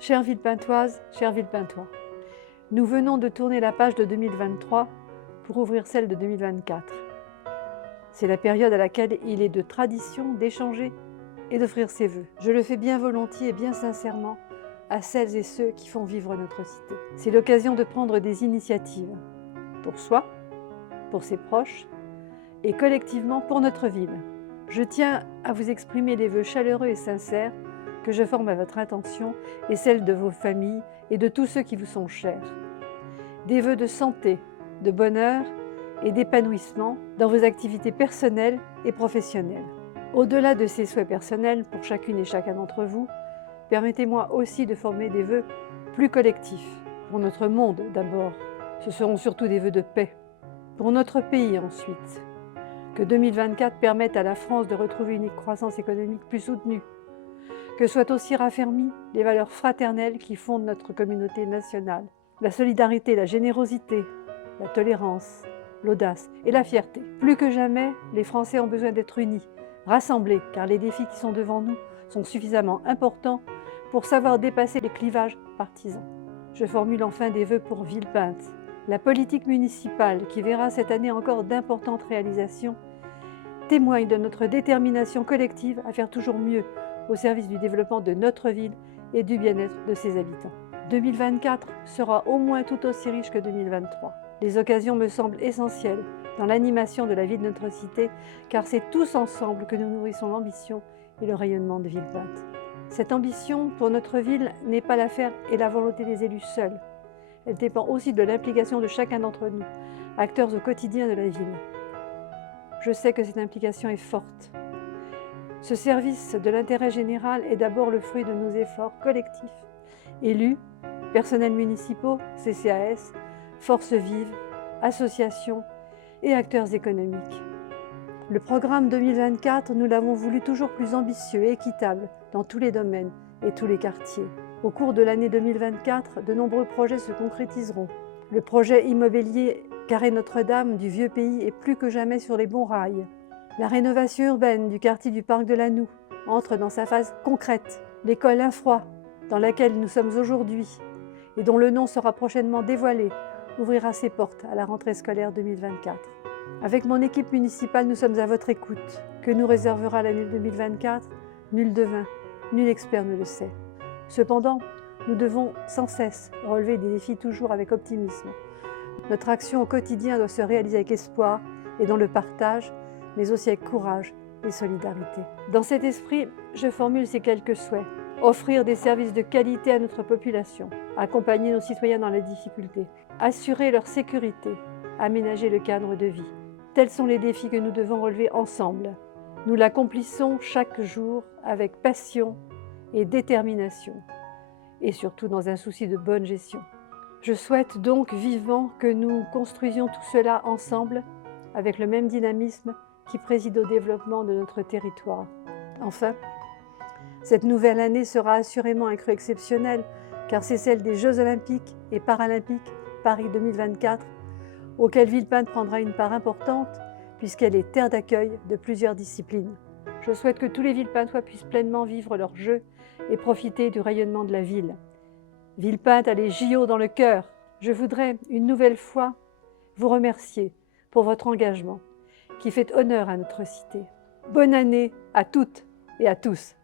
Chère Villepintoise, chère Villepintois, nous venons de tourner la page de 2023 pour ouvrir celle de 2024. C'est la période à laquelle il est de tradition d'échanger et d'offrir ses vœux. Je le fais bien volontiers et bien sincèrement à celles et ceux qui font vivre notre cité. C'est l'occasion de prendre des initiatives pour soi, pour ses proches et collectivement pour notre ville. Je tiens à vous exprimer les vœux chaleureux et sincères que je forme à votre intention et celle de vos familles et de tous ceux qui vous sont chers. Des vœux de santé, de bonheur et d'épanouissement dans vos activités personnelles et professionnelles. Au-delà de ces souhaits personnels pour chacune et chacun d'entre vous, permettez-moi aussi de former des vœux plus collectifs. Pour notre monde d'abord, ce seront surtout des vœux de paix. Pour notre pays ensuite, que 2024 permette à la France de retrouver une croissance économique plus soutenue, que soient aussi raffermies les valeurs fraternelles qui fondent notre communauté nationale. La solidarité, la générosité, la tolérance, l'audace et la fierté. Plus que jamais, les Français ont besoin d'être unis, rassemblés, car les défis qui sont devant nous sont suffisamment importants pour savoir dépasser les clivages partisans. Je formule enfin des vœux pour Villepinte. La politique municipale, qui verra cette année encore d'importantes réalisations, témoigne de notre détermination collective à faire toujours mieux au service du développement de notre ville et du bien-être de ses habitants. 2024 sera au moins tout aussi riche que 2023. Les occasions me semblent essentielles dans l'animation de la vie de notre cité, car c'est tous ensemble que nous nourrissons l'ambition et le rayonnement de Villepinte. Cette ambition pour notre ville n'est pas l'affaire et la volonté des élus seuls. Elle dépend aussi de l'implication de chacun d'entre nous, acteurs au quotidien de la ville. Je sais que cette implication est forte. Ce service de l'intérêt général est d'abord le fruit de nos efforts collectifs. Élus, personnels municipaux, CCAS, forces vives, associations et acteurs économiques. Le programme 2024, nous l'avons voulu toujours plus ambitieux et équitable dans tous les domaines et tous les quartiers. Au cours de l'année 2024, de nombreux projets se concrétiseront. Le projet immobilier Carré Notre-Dame du Vieux Pays est plus que jamais sur les bons rails. La rénovation urbaine du quartier du Parc de la Noue entre dans sa phase concrète. L'école Infroy, dans laquelle nous sommes aujourd'hui et dont le nom sera prochainement dévoilé, ouvrira ses portes à la rentrée scolaire 2024. Avec mon équipe municipale, nous sommes à votre écoute. Que nous réservera l'année 2024, nul devin, nul expert ne le sait. Cependant, nous devons sans cesse relever des défis toujours avec optimisme. Notre action au quotidien doit se réaliser avec espoir et dans le partage, mais aussi avec courage et solidarité. Dans cet esprit, je formule ces quelques souhaits. Offrir des services de qualité à notre population, accompagner nos citoyens dans la difficulté, assurer leur sécurité, aménager le cadre de vie. Tels sont les défis que nous devons relever ensemble. Nous l'accomplissons chaque jour avec passion et détermination, et surtout dans un souci de bonne gestion. Je souhaite donc vivement que nous construisions tout cela ensemble avec le même dynamisme qui préside au développement de notre territoire. Enfin, cette nouvelle année sera assurément un cru exceptionnel, car c'est celle des Jeux Olympiques et Paralympiques Paris 2024, auxquels Villepinte prendra une part importante, puisqu'elle est terre d'accueil de plusieurs disciplines. Je souhaite que tous les Villepintois puissent pleinement vivre leurs Jeux et profiter du rayonnement de la ville. Villepinte a les JO dans le cœur. Je voudrais une nouvelle fois vous remercier pour votre engagement qui fait honneur à notre cité. Bonne année à toutes et à tous.